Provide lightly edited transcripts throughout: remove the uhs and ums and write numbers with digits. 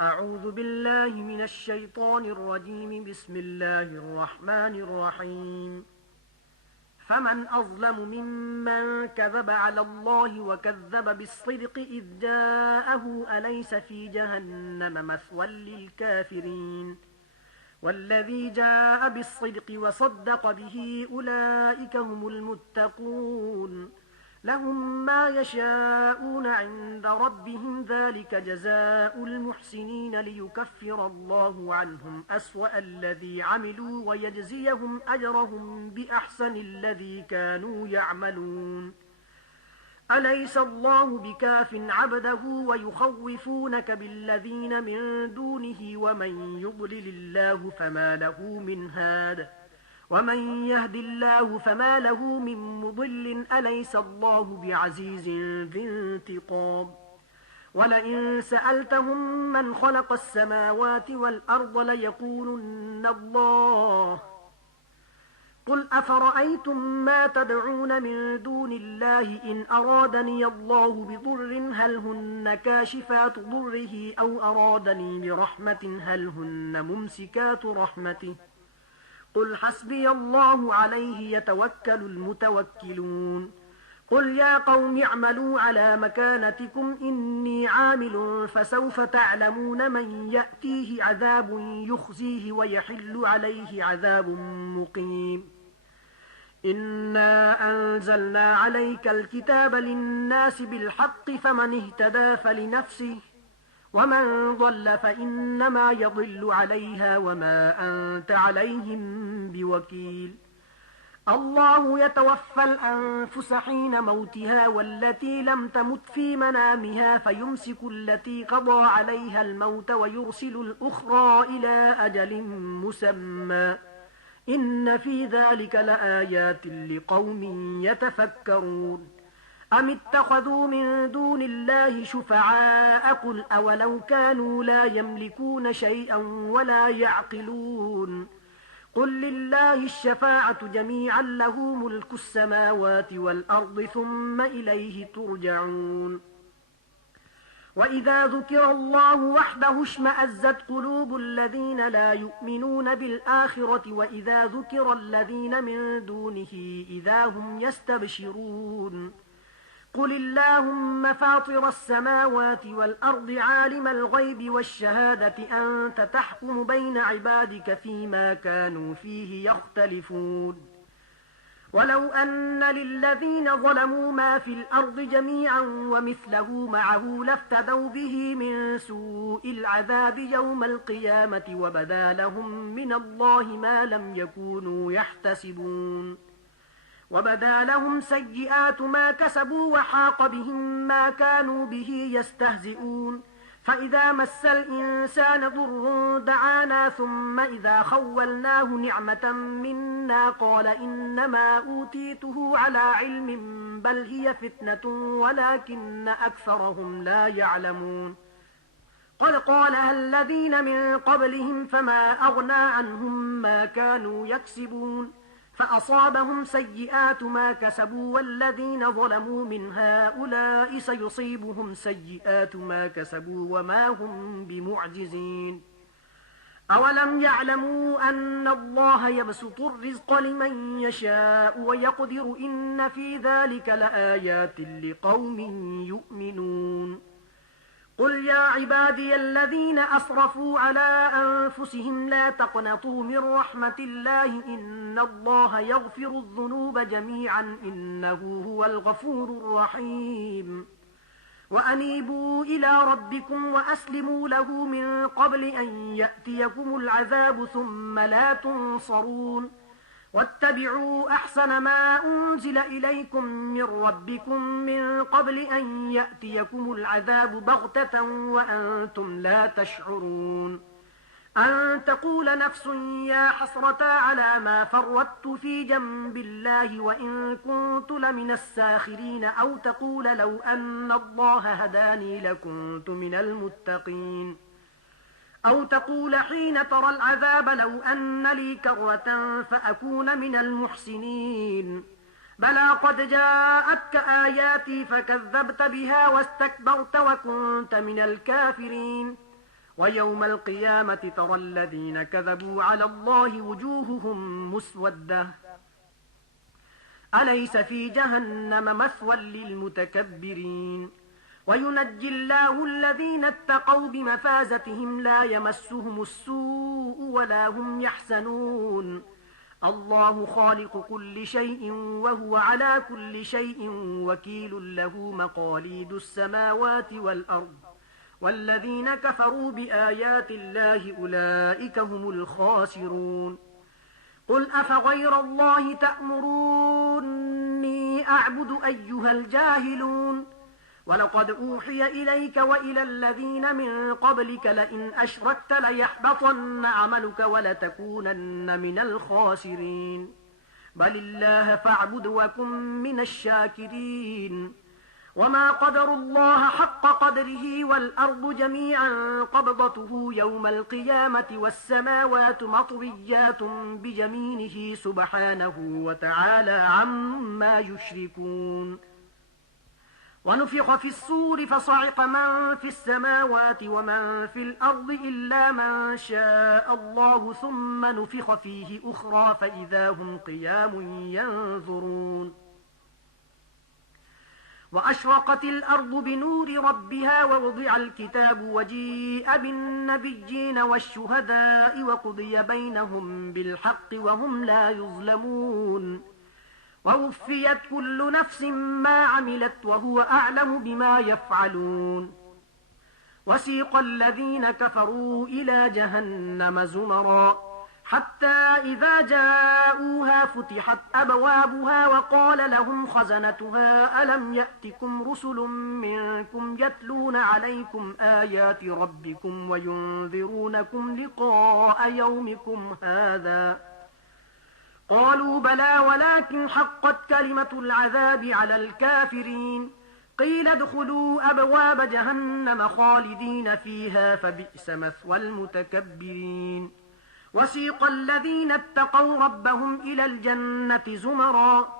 أعوذ بالله من الشيطان الرجيم. بسم الله الرحمن الرحيم. فمن أظلم ممن كذب على الله وكذب بالصدق إذ جاءه أليس في جهنم مثوى للكافرين والذي جاء بالصدق وصدق به أولئك هم المتقون لهم ما يشاءون عند ربهم ذلك جزاء المحسنين ليكفر الله عنهم أسوأ الذي عملوا ويجزيهم أجرهم بأحسن الذي كانوا يعملون. أليس الله بكاف عبده ويخوفونك بالذين من دونه ومن يضلل الله فما له من هاد ومن يهد الله فما له من مضل. أليس الله بعزيز ذي انتقام. ولئن سألتهم من خلق السماوات والأرض ليقولن الله. قل أفرأيتم ما تدعون من دون الله إن أرادني الله بضر هل هن كاشفات ضره أو أرادني برحمة هل هن ممسكات رحمته قل حسبي الله عليه يتوكل المتوكلون. قل يا قوم اعملوا على مكانتكم إني عامل فسوف تعلمون من يأتيه عذاب يخزيه ويحل عليه عذاب مقيم. إنا أنزلنا عليك الكتاب للناس بالحق فمن اهتدى فلنفسه ومن ضل فإنما يضل عليها وما أنت عليهم بوكيل. الله يتوفى الأنفس حين موتها والتي لم تمت في منامها فيمسك التي قضى عليها الموت ويرسل الأخرى إلى أجل مسمى إن في ذلك لآيات لقوم يتفكرون. أم اتخذوا من دون الله شفعاء قل أولو كانوا لا يملكون شيئا ولا يعقلون. قل لله الشفاعة جميعا له ملك السماوات والأرض ثم إليه ترجعون. وإذا ذكر الله وحده اشمأزت قلوب الذين لا يؤمنون بالآخرة وإذا ذكر الذين من دونه إذا هم يستبشرون. قل اللهم فاطر السماوات والأرض عالم الغيب والشهادة أنت تحكم بين عبادك فيما كانوا فيه يختلفون. ولو أن للذين ظلموا ما في الأرض جميعا ومثله معه لافتدوا به من سوء العذاب يوم القيامة وبدا لهم من الله ما لم يكونوا يحتسبون. وبدا لهم سيئات ما كسبوا وحاق بهم ما كانوا به يستهزئون. فإذا مس الإنسان ضر دعانا ثم إذا خولناه نعمة منا قال إنما أوتيته على علم بل هي فتنة ولكن أكثرهم لا يعلمون. قد قالها الذين من قبلهم فما أغنى عنهم ما كانوا يكسبون فأصابهم سيئات ما كسبوا والذين ظلموا من هؤلاء سيصيبهم سيئات ما كسبوا وما هم بمعجزين. أولم يعلموا أن الله يبسط الرزق لمن يشاء ويقدر إن في ذلك لآيات لقوم يؤمنون. قل يا عبادي الذين أسرفوا على أنفسهم لا تقنطوا من رحمة الله إن الله يغفر الذنوب جميعا إنه هو الغفور الرحيم. وأنيبوا إلى ربكم وأسلموا له من قبل أن يأتيكم العذاب ثم لا تنصرون. واتبعوا أحسن ما أنزل إليكم من ربكم من قبل أن يأتيكم العذاب بغتة وأنتم لا تشعرون. أن تقول نفس يا حسرة على ما فرطت في جنب الله وإن كنت لمن الساخرين أو تقول لو أن الله هداني لكنت من المتقين أو تقول حين ترى العذاب لو أن لي كرة فأكون من المحسنين. بلى قد جاءتك آياتي فكذبت بها واستكبرت وكنت من الكافرين. ويوم القيامة ترى الذين كذبوا على الله وجوههم مسودة أليس في جهنم مثوى للمتكبرين وينجي الله الذين اتقوا بمفازتهم لا يمسهم السوء ولا هم يحزنون الله خالق كل شيء وهو على كل شيء وكيل له مقاليد السماوات والأرض والذين كفروا بآيات الله أولئك هم الخاسرون قل أفغير الله تأمروني أعبد أيها الجاهلون ولقد أوحي إليك وإلى الذين من قبلك لئن أشركت ليحبطن عملك ولتكونن من الخاسرين بل الله فاعبد وكن من الشاكرين وما قدروا الله حق قدره والأرض جميعا قبضته يوم القيامة والسماوات مطويات بيمينه سبحانه وتعالى عما يشركون ونفخ في الصور فصعق من في السماوات ومن في الأرض إلا من شاء الله ثم نفخ فيه أخرى فإذا هم قيام ينظرون وأشرقت الأرض بنور ربها ووضع الكتاب وجيء بالنبيين والشهداء وقضي بينهم بالحق وهم لا يظلمون ووفيت كل نفس ما عملت وهو أعلم بما يفعلون وسيق الذين كفروا إلى جهنم زمرا حتى إذا جاءوها فتحت أبوابها وقال لهم خزنتها ألم يأتكم رسل منكم يتلون عليكم آيات ربكم وينذرونكم لقاء يومكم هذا قالوا بلى ولكن حقت كلمة العذاب على الكافرين قيل ادخلوا أبواب جهنم خالدين فيها فبئس مثوى المتكبرين وسيق الذين اتقوا ربهم إلى الجنة زمرا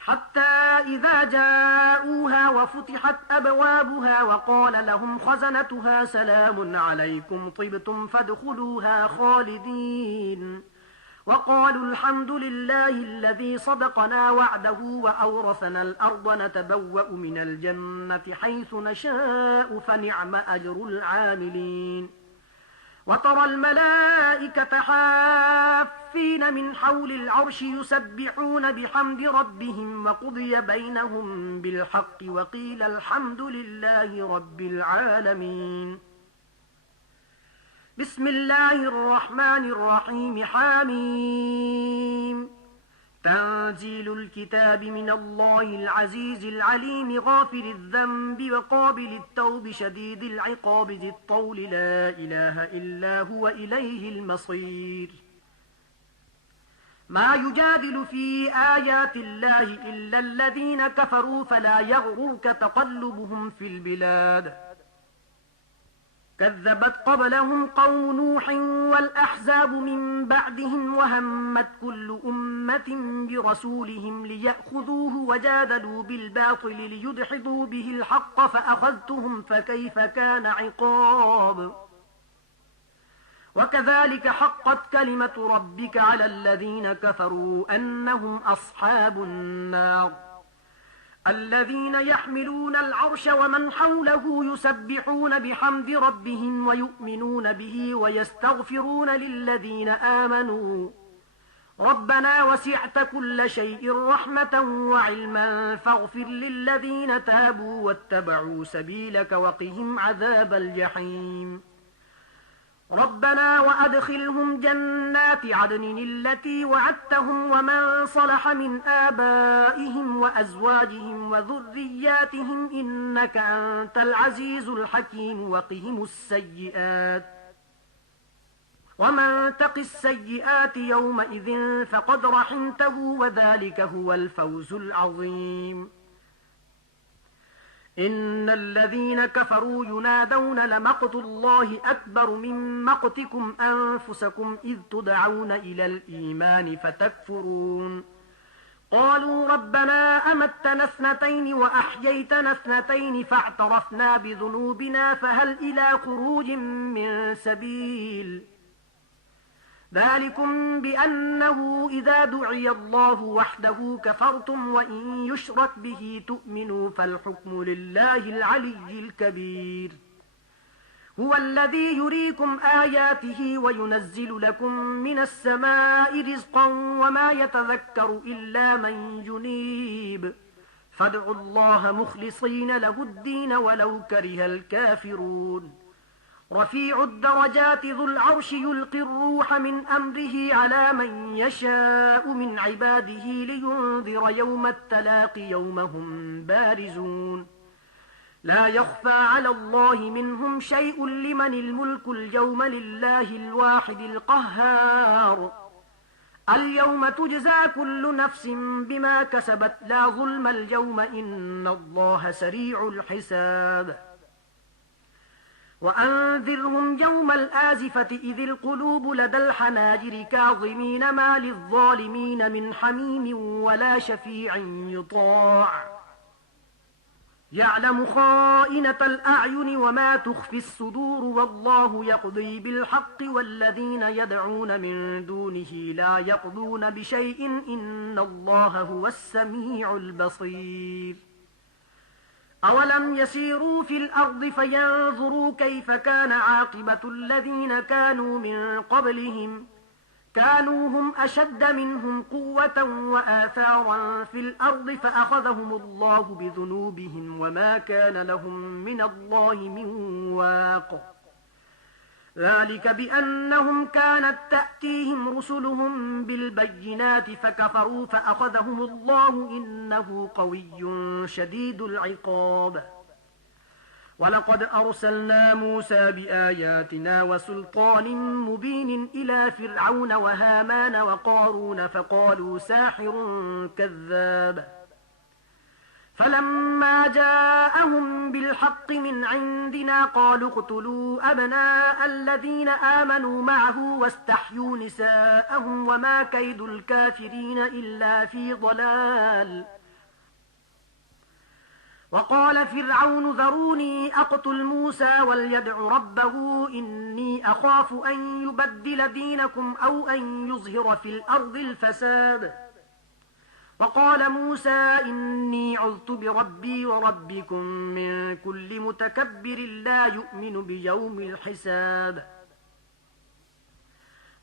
حتى إذا جاءوها وفتحت أبوابها وقال لهم خزنتها سلام عليكم طبتم فادخلوها خالدين وقالوا الحمد لله الذي صدقنا وعده وأورثنا الأرض نتبوأ من الجنة حيث نشاء فنعم أجر العاملين وترى الملائكة حافين من حول العرش يسبحون بحمد ربهم وقضي بينهم بالحق وقيل الحمد لله رب العالمين بسم الله الرحمن الرحيم حاميم تنزيل الكتاب من الله العزيز العليم غافر الذنب وقابل التوب شديد العقاب ذي الطول لا إله إلا هو إليه المصير ما يجادل في آيات الله إلا الذين كفروا فلا يغررك تقلبهم في البلاد كذبت قبلهم قوم نوح والأحزاب من بعدهم وهمت كل أمة برسولهم ليأخذوه وجادلوا بالباطل ليدحضوا به الحق فأخذتهم فكيف كان عقاب وكذلك حقت كلمة ربك على الذين كفروا أنهم أصحاب النار الذين يحملون العرش ومن حوله يسبحون بحمد ربهم ويؤمنون به ويستغفرون للذين آمنوا ربنا وسعت كل شيء رحمة وعلما فاغفر للذين تابوا واتبعوا سبيلك وقهم عذاب الجحيم ربنا وأدخلهم جنات عدن التي وعدتهم ومن صلح من آبائهم وأزواجهم وذرياتهم إنك أنت العزيز الحكيم وقهم السيئات ومن تق السيئات يومئذ فقد رحمته وذلك هو الفوز العظيم إن الذين كفروا ينادون لمقت الله أكبر من مقتكم أنفسكم إذ تدعون إلى الإيمان فتكفرون قالوا ربنا أمتنا اثنتين وأحييتنا اثنتين فاعترفنا بذنوبنا فهل إلى خروج من سبيل ذلكم بأنه إذا دعي الله وحده كفرتم وإن يشرك به تؤمنوا فالحكم لله العلي الكبير هو الذي يريكم آياته وينزل لكم من السماء رزقا وما يتذكر إلا من ينيب فادعوا الله مخلصين له الدين ولو كره الكافرون رفيع الدرجات ذو العرش يلقي الروح من أمره على من يشاء من عباده لينذر يوم التلاق يوم هم بارزون لا يخفى على الله منهم شيء لمن الملك اليوم لله الواحد القهار اليوم تجزى كل نفس بما كسبت لا ظلم اليوم إن الله سريع الحساب وأنذرهم يوم الآزفة إذ القلوب لدى الحناجر كاظمين ما للظالمين من حميم ولا شفيع يطاع يعلم خائنة الأعين وما تخفي الصدور والله يقضي بالحق والذين يدعون من دونه لا يقضون بشيء إن الله هو السميع البصير أولم يسيروا في الأرض فينظروا كيف كان عاقبة الذين كانوا من قبلهم كانوا هم أشد منهم قوة وآثارا في الأرض فأخذهم الله بذنوبهم وما كان لهم من الله من واق ذلك بأنهم كانت تأتيهم رسلهم بالبينات فكفروا فأخذهم الله إنه قوي شديد العقاب ولقد أرسلنا موسى بآياتنا وسلطان مبين إلى فرعون وهامان وقارون فقالوا ساحر كذاب فلما جاءهم بالحق من عندنا قالوا اقتلوا أبناء الذين آمنوا معه واستحيوا نساءهم وما كيد الكافرين إلا في ضلال وقال فرعون ذروني أقتل موسى وليدع ربه إني أخاف أن يبدل دينكم أو أن يظهر في الأرض الفساد وقال موسى إني عذت بربي وربكم من كل متكبر لا يؤمن بيوم الحساب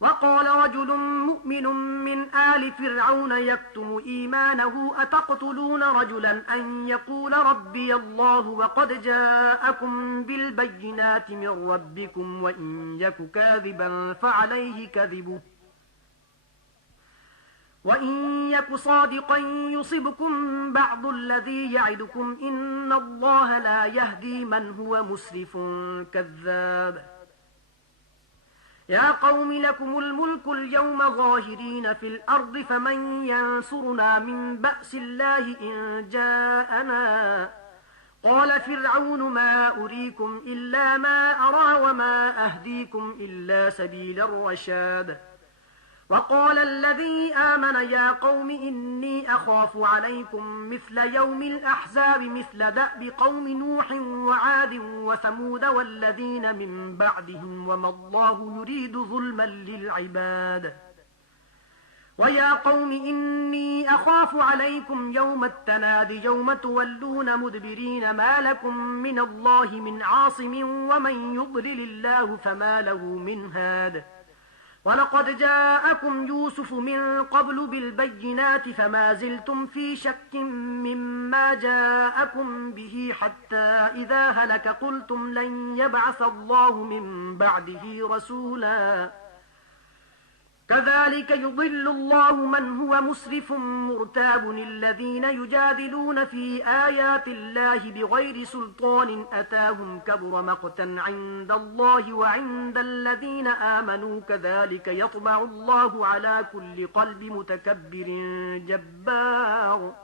وقال رجل مؤمن من آل فرعون يكتم إيمانه أتقتلون رجلا أن يقول ربي الله وقد جاءكم بالبينات من ربكم وإن يك كاذبا فعليه كذبه وإن يك صادقا يصبكم بعض الذي يعدكم إن الله لا يهدي من هو مسرف كذاب يا قوم لكم الملك اليوم ظاهرين في الأرض فمن ينصرنا من بأس الله إن جاءنا قال فرعون ما أريكم إلا ما أرى وما أهديكم إلا سبيل الرشاد وقال الذي آمن يا قوم إني أخاف عليكم مثل يوم الأحزاب مثل دأب قوم نوح وعاد وثمود والذين من بعدهم وما الله يريد ظلما للعباد ويا قوم إني أخاف عليكم يوم التناد يوم تولون مدبرين ما لكم من الله من عاصم ومن يضلل الله فما له من هاد ولقد جاءكم يوسف من قبل بالبينات فما زلتم في شك مما جاءكم به حتى إذا هلك قلتم لن يبعث الله من بعده رسولا كذلك يضل الله من هو مسرف مرتاب الذين يجادلون في آيات الله بغير سلطان أتاهم كبر مقتا عند الله وعند الذين آمنوا كذلك يطبع الله على كل قلب متكبر جبار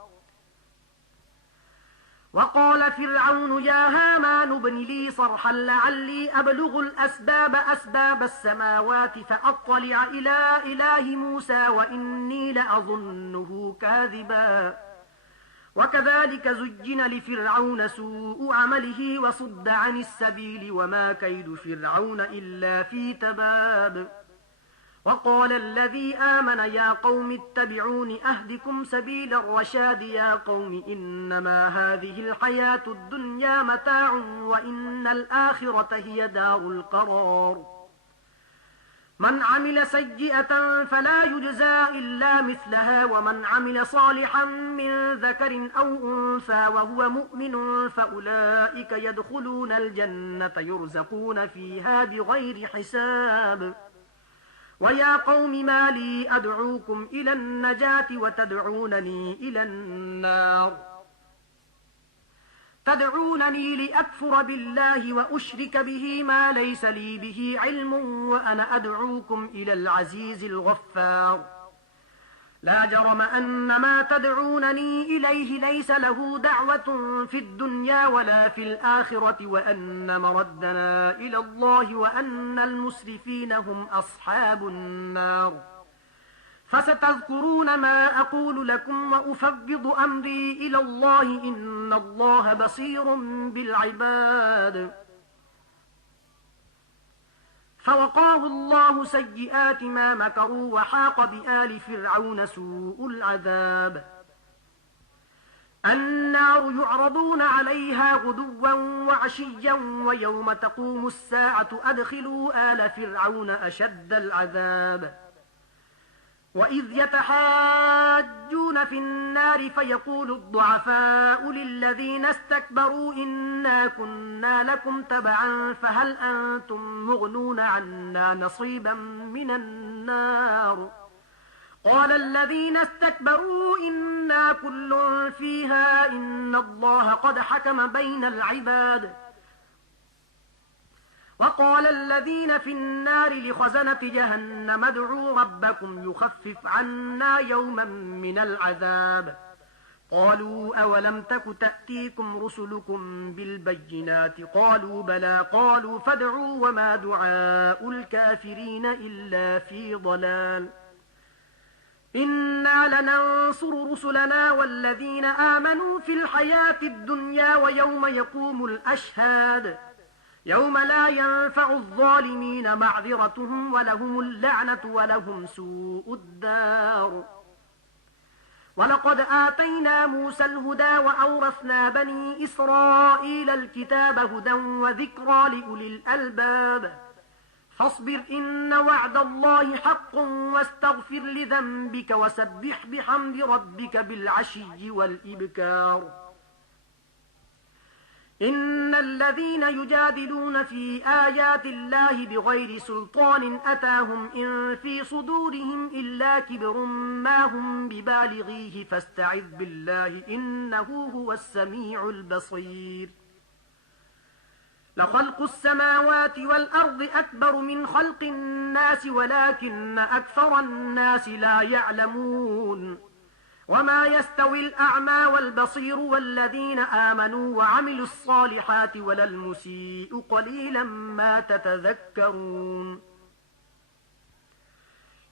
وقال فرعون يا هامان ابن لي صرحا لعلي أبلغ أسباب السماوات فأطلع إلى إله موسى وإني لأظنه كاذبا وكذلك زجن لفرعون سوء عمله وصد عن السبيل وما كيد فرعون إلا في تباب وقال الذي آمن يا قوم اتبعون أهدكم سبيل الرشاد يا قوم إنما هذه الحياة الدنيا متاع وإن الآخرة هي دار القرار من عمل سيئة فلا يجزى إلا مثلها ومن عمل صالحا من ذكر أو أنثى وهو مؤمن فأولئك يدخلون الجنة يرزقون فيها بغير حساب ويا قوم ما لي أدعوكم إلى النجاة وتدعونني إلى النار تدعونني لأكفر بالله وأشرك به ما ليس لي به علم وأنا أدعوكم إلى العزيز الغفار لا جرم أن ما تدعونني إليه ليس له دعوة في الدنيا ولا في الآخرة وأن مردنا إلى الله وأن المسرفين هم أصحاب النار فستذكرون ما أقول لكم وأفوض أمري إلى الله إن الله بصير بالعباد فوقاه الله سيئات ما مكروا وحاق بآل فرعون سوء العذاب النار يعرضون عليها غدوا وعشيا ويوم تقوم الساعة أدخلوا آل فرعون أشد العذاب وإذ يتحاجون في النار فيقول الضعفاء للذين استكبروا إنا كنا لكم تبعا فهل أنتم مغنون عنا نصيبا من النار قال الذين استكبروا إنا كل فيها إن الله قد حكم بين العباد وقال الذين في النار لخزنة جهنم ادعوا ربكم يخفف عنا يوما من العذاب قالوا أولم تك تأتيكم رسلكم بالبينات قالوا بلى قالوا فادعوا وما دعاء الكافرين إلا في ضلال إنا لننصر رسلنا والذين آمنوا في الحياة الدنيا ويوم يقوم الأشهاد يوم لا ينفع الظالمين معذرتهم ولهم اللعنة ولهم سوء الدار ولقد آتينا موسى الهدى وأورثنا بني إسرائيل الكتاب هدى وذكرى لأولي الألباب فاصبر إن وعد الله حق واستغفر لذنبك وسبح بحمد ربك بالعشي والإبكار إن الذين يجادلون في آيات الله بغير سلطان أتاهم إن في صدورهم إلا كبر ما هم ببالغيه فاستعذ بالله إنه هو السميع البصير لخلق السماوات والأرض أكبر من خلق الناس ولكن أكثر الناس لا يعلمون وما يستوي الأعمى والبصير والذين آمنوا وعملوا الصالحات ولا المسيء قليلا ما تتذكرون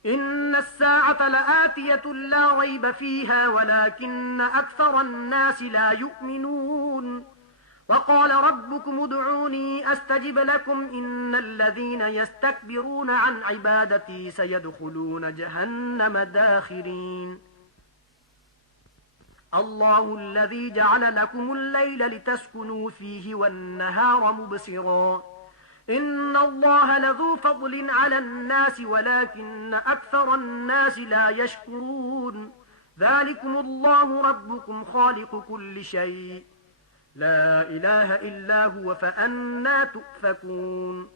إن الساعة لآتية لا ريب فيها ولكن أكثر الناس لا يؤمنون وقال ربكم ادعوني أستجب لكم إن الذين يستكبرون عن عبادتي سيدخلون جهنم داخرين الله الذي جعل لكم الليل لتسكنوا فيه والنهار مبصرا إن الله لذو فضل على الناس ولكن أكثر الناس لا يشكرون ذلكم الله ربكم خالق كل شيء لا إله إلا هو فأنى تؤفكون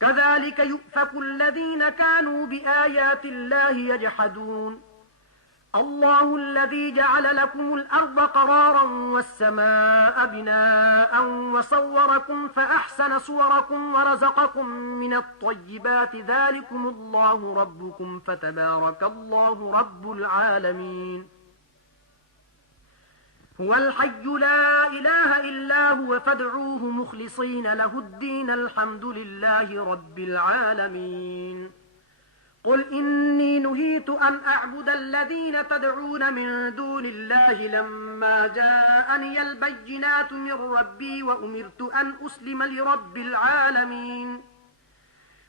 كذلك يؤفك الذين كانوا بآيات الله يجحدون الله الذي جعل لكم الأرض قرارا والسماء بناء وصوركم فأحسن صوركم ورزقكم من الطيبات ذلكم الله ربكم فتبارك الله رب العالمين هو الحي لا إله إلا هو فادعوه مخلصين له الدين الحمد لله رب العالمين قل إني نهيت أن أعبد الذين تدعون من دون الله لما جاءني البينات من ربي وأمرت أن أسلم لرب العالمين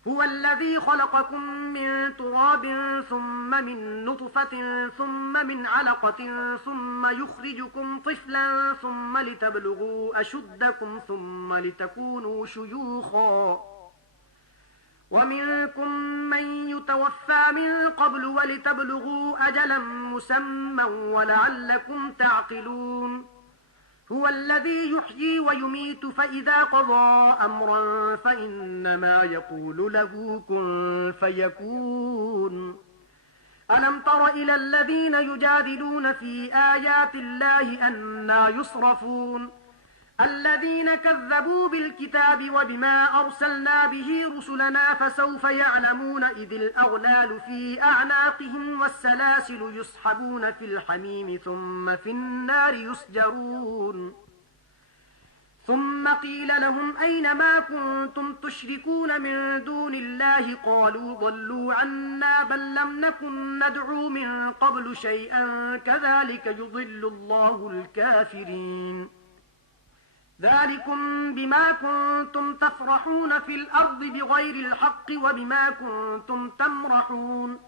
هو الذي خلقكم من تراب ثم من نطفة ثم من علقة ثم يخرجكم طفلا ثم لتبلغوا أشدكم ثم لتكونوا شيوخا ومنكم من يتوفى من قبل ولتبلغوا أجلا مسمى ولعلكم تعقلون هو الذي يحيي ويميت فإذا قضى أمرا فإنما يقول له كن فيكون ألم تر إلى الذين يجادلون في آيات الله أنى يصرفون الذين كذبوا بالكتاب وبما أرسلنا به رسلنا فسوف يعلمون إذ الأغلال في أعناقهم والسلاسل يسحبون في الحميم ثم في النار يسجرون ثم قيل لهم أين ما كنتم تشركون من دون الله قالوا ضلوا عنا بل لم نكن ندعو من قبل شيئا كذلك يضل الله الكافرين ذلكم بما كنتم تفرحون في الأرض بغير الحق وبما كنتم تمرحون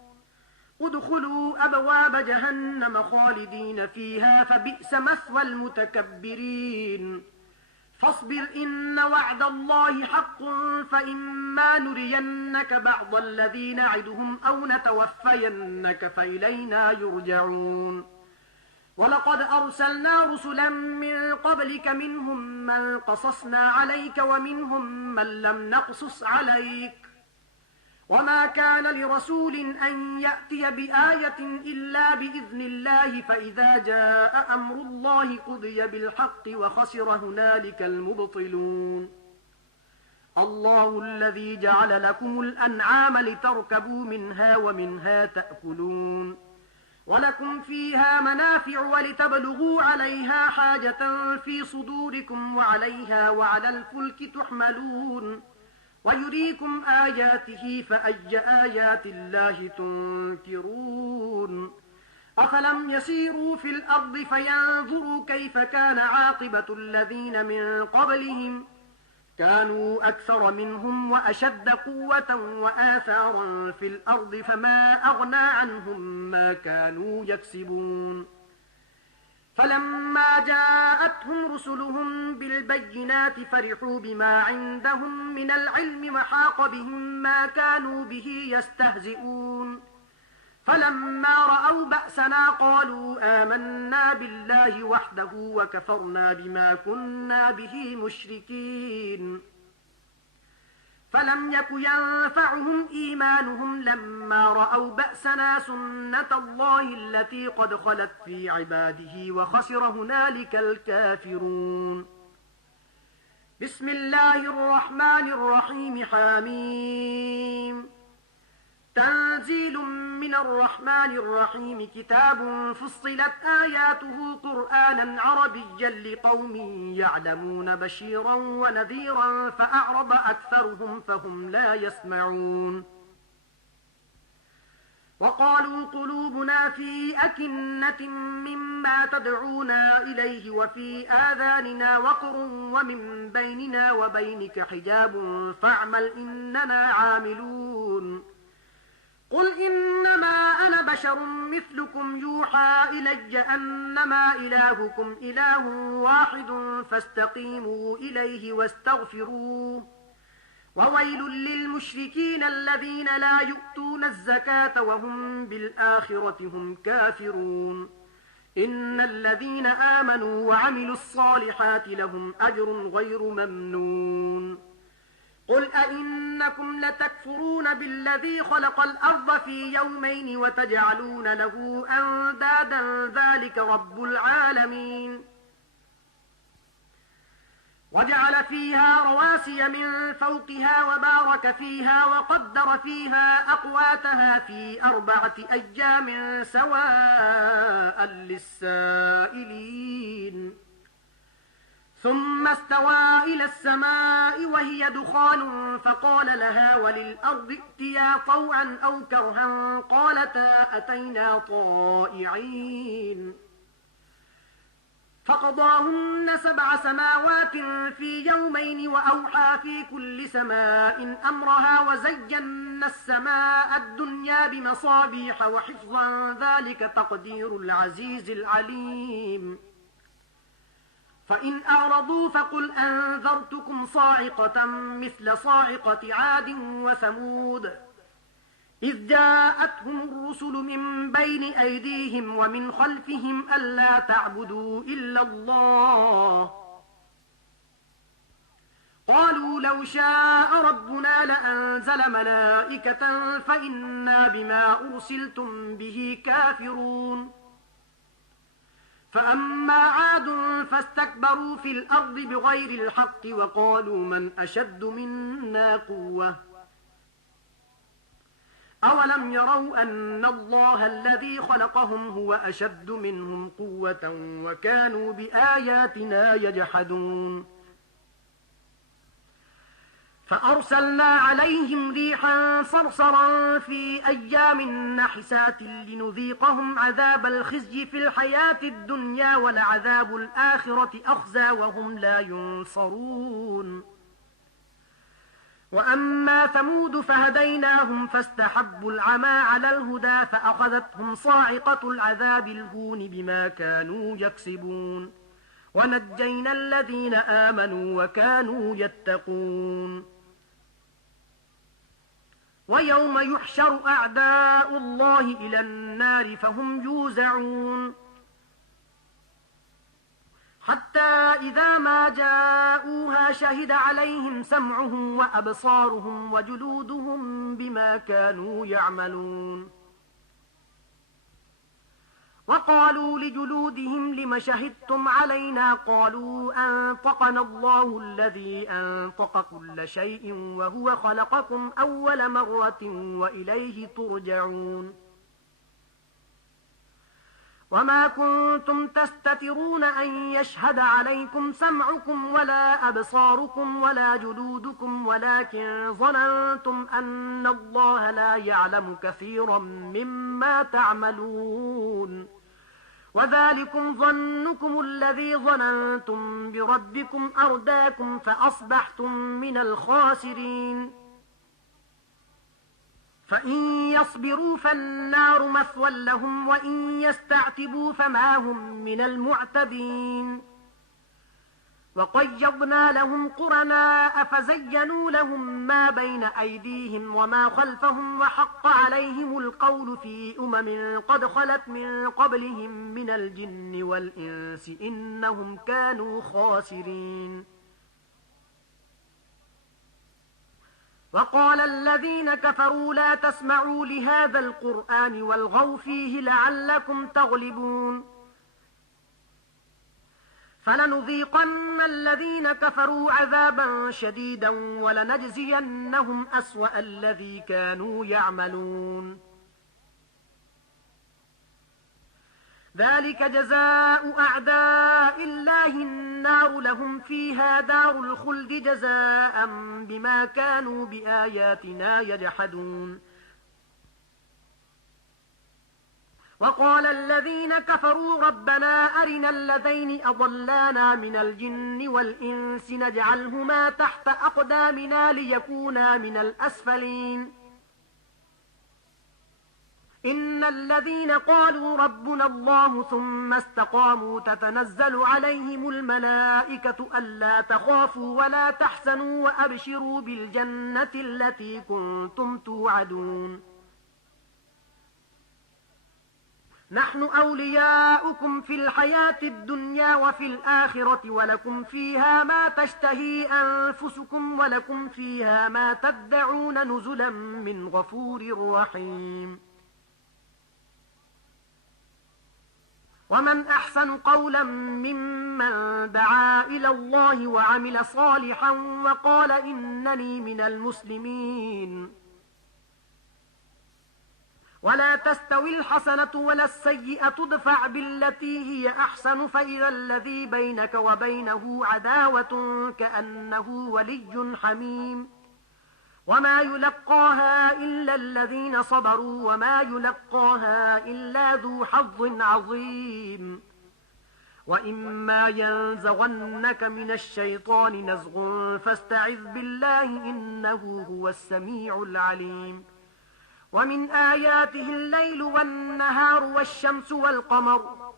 ادخلوا أبواب جهنم خالدين فيها فبئس مثوى المتكبرين فاصبر إن وعد الله حق فإما نرينك بعض الذي نعدهم أو نتوفينك فإلينا يرجعون ولقد أرسلنا رسلا من قبلك منهم من قصصنا عليك ومنهم من لم نقصص عليك وما كان لرسول أن يأتي بآية إلا بإذن الله فإذا جاء أمر الله قضي بالحق وخسر هنالك المبطلون الله الذي جعل لكم الأنعام لتركبوا منها ومنها تأكلون ولكم فيها منافع ولتبلغوا عليها حاجة في صدوركم وعليها وعلى الفلك تحملون ويريكم آياته فأي آيات الله تنكرون أفلم يسيروا في الأرض فينظروا كيف كان عاقبة الذين من قبلهم كانوا أكثر منهم وأشد قوة وآثارا في الأرض فما أغنى عنهم ما كانوا يكسبون فلما جاءتهم رسلهم بالبينات فرحوا بما عندهم من العلم وحاق بهم ما كانوا به يستهزئون فلما رأوا بأسنا قالوا آمنا بالله وحده وكفرنا بما كنا به مشركين فلم يك ينفعهم إيمانهم لما رأوا بأسنا سنة الله التي قد خلت في عباده وخسر هنالك الكافرون بسم الله الرحمن الرحيم حميم تنزيل من الرحمن الرحيم كتاب فصلت آياته قرآنا عربيا لقوم يعلمون بشيرا ونذيرا فأعرض أكثرهم فهم لا يسمعون وقالوا قلوبنا في أكنة مما تدعونا إليه وفي آذاننا وقر ومن بيننا وبينك حجاب فاعمل إننا عاملون قل إنما أنا بشر مثلكم يوحى إلي أنما إلهكم إله واحد فاستقيموا إليه واستغفروه وويل للمشركين الذين لا يؤتون الزكاة وهم بالآخرة هم كافرون إن الذين آمنوا وعملوا الصالحات لهم أجر غير ممنون قل أئنكم لتكفرون بالذي خلق الأرض في يومين وتجعلون له أندادا ذلك رب العالمين وجعل فيها رواسي من فوقها وبارك فيها وقدر فيها أقواتها في 4 أيام سواء للسائلين ثم استوى إلى السماء وهي دخان فقال لها وللأرض ائتيا طوعا أو كرها قالتا أتينا طائعين فقضاهن 7 سماوات في يومين وأوحى في كل سماء أمرها وزينا السماء الدنيا بمصابيح وحفظا ذلك تقدير العزيز العليم فإن أعرضوا فقل أنذرتكم صاعقة مثل صاعقة عاد وثمود إذ جاءتهم الرسل من بين أيديهم ومن خلفهم ألا تعبدوا إلا الله قالوا لو شاء ربنا لأنزل ملائكة فإنا بما أرسلتم به كافرون فأما عاد فاستكبروا في الأرض بغير الحق وقالوا من أشد منا قوة أولم يروا أن الله الذي خلقهم هو أشد منهم قوة وكانوا بآياتنا يجحدون فأرسلنا عليهم ريحا صرصرا في أيام نحسات لنذيقهم عذاب الخزي في الحياة الدنيا ولعذاب الآخرة أخزى وهم لا ينصرون وأما ثمود فهديناهم فاستحبوا العمى على الهدى فأخذتهم صاعقة العذاب الهون بما كانوا يكسبون ونجينا الذين آمنوا وكانوا يتقون ويوم يحشر أعداء الله إلى النار فهم يوزعون حتى إذا ما جاءوها شهد عليهم سمعهم وأبصارهم وجلودهم بما كانوا يعملون وقالوا لجلودهم لم شهدتم علينا قالوا أنطقنا الله الذي أنطق كل شيء وهو خلقكم أول مرة وإليه ترجعون وما كنتم تستترون أن يشهد عليكم سمعكم ولا أبصاركم ولا جلودكم ولكن ظننتم أن الله لا يعلم كثيرا مما تعملون وذلكم ظنكم الذي ظننتم بربكم أرداكم فأصبحتم من الخاسرين فإن يصبروا فالنار مثوى لهم وإن يستعتبوا فما هم من المعتبين وقيضنا لهم قرناء فزينوا لهم ما بين أيديهم وما خلفهم وحق عليهم القول في قد خلت من قبلهم من الجن والإنس إنهم كانوا خاسرين وقال الذين كفروا لا تسمعوا لهذا القرآن والغوا فيه لعلكم تغلبون فلنذيقن الذين كفروا عذابا شديدا ولنجزينهم أسوأ الذي كانوا يعملون ذلك جزاء أعداء الله النار لهم فيها دار الخلد جزاء بما كانوا بآياتنا يجحدون وقال الذين كفروا ربنا أرنا الذين أضلانا من الجن والإنس نجعلهما تحت أقدامنا ليكونا من الأسفلين إن الذين قالوا ربنا الله ثم استقاموا تتنزل عليهم الملائكة ألا تخافوا ولا تحزنوا وأبشروا بالجنة التي كنتم توعدون نحن أولياؤكم في الحياة الدنيا وفي الآخرة ولكم فيها ما تشتهي أنفسكم ولكم فيها ما تدعون نزلا من غفور رحيم ومن أحسن قولا ممن دعا إلى الله وعمل صالحا وقال إنني من المسلمين. ولا تستوي الحسنة ولا السيئة ادفع بالتي هي أحسن فإذا الذي بينك وبينه عداوة كأنه ولي حميم. وما يلقاها إلا الذين صبروا وما يلقاها إلا ذو حظ عظيم. وإما ينزغنك من الشيطان نزغ فاستعذ بالله إنه هو السميع العليم. ومن آياته الليل والنهار والشمس والقمر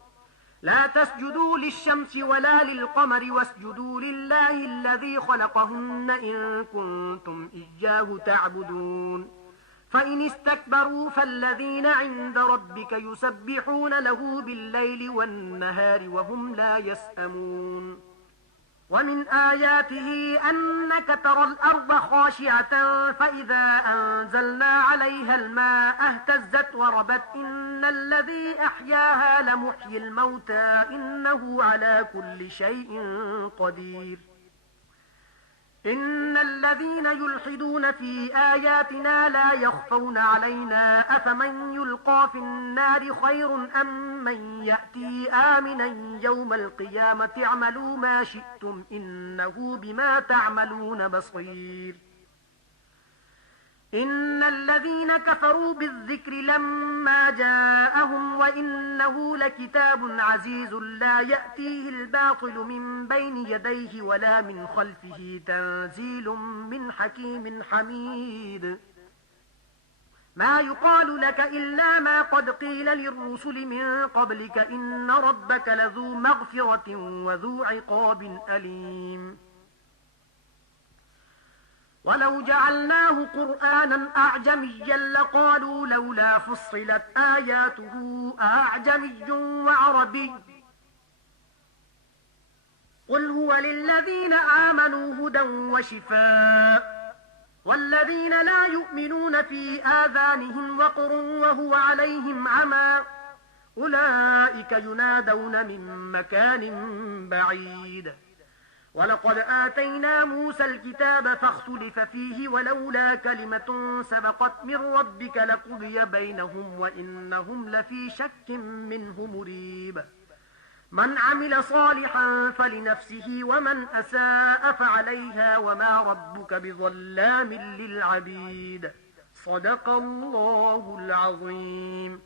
لا تسجدوا للشمس ولا للقمر واسجدوا لله الذي خلقهن إن كنتم إياه تعبدون. فإن استكبروا فالذين عند ربك يسبحون له بالليل والنهار وهم لا يسأمون. ومن آياته أنك ترى الأرض خاشعة فإذا أنزلنا عليها الماء اهتزت وربت إن الذي أحياها لمحيي الموتى إنه على كل شيء قدير. إن الذين يلحدون في آياتنا لا يخفون علينا أفمن يلقى في النار خير أم من يأتي آمنا يوم القيامة اعملوا ما شئتم إنه بما تعملون بصير. إن الذين كفروا بالذكر لما جاءهم وإنه لكتاب عزيز لا يأتيه الباطل من بين يديه ولا من خلفه تنزيل من حكيم حميد. ما يقال لك إلا ما قد قيل للرسل من قبلك إن ربك لذو مغفرة وذو عقاب أليم. ولو جعلناه قرآنا أعجميا لقالوا لولا فصلت آياته أعجمي وعربي قل هو للذين آمنوا هدى وشفاء والذين لا يؤمنون في آذانهم وقر وهو عليهم عمى أولئك ينادون من مكان بعيد. ولقد آتينا موسى الكتاب فاختلف فيه ولولا كلمة سبقت من ربك لقضي بينهم وإنهم لفي شك منه مريب. من عمل صالحا فلنفسه ومن أساء فعليها وما ربك بظلام للعبيد. صدق الله العظيم.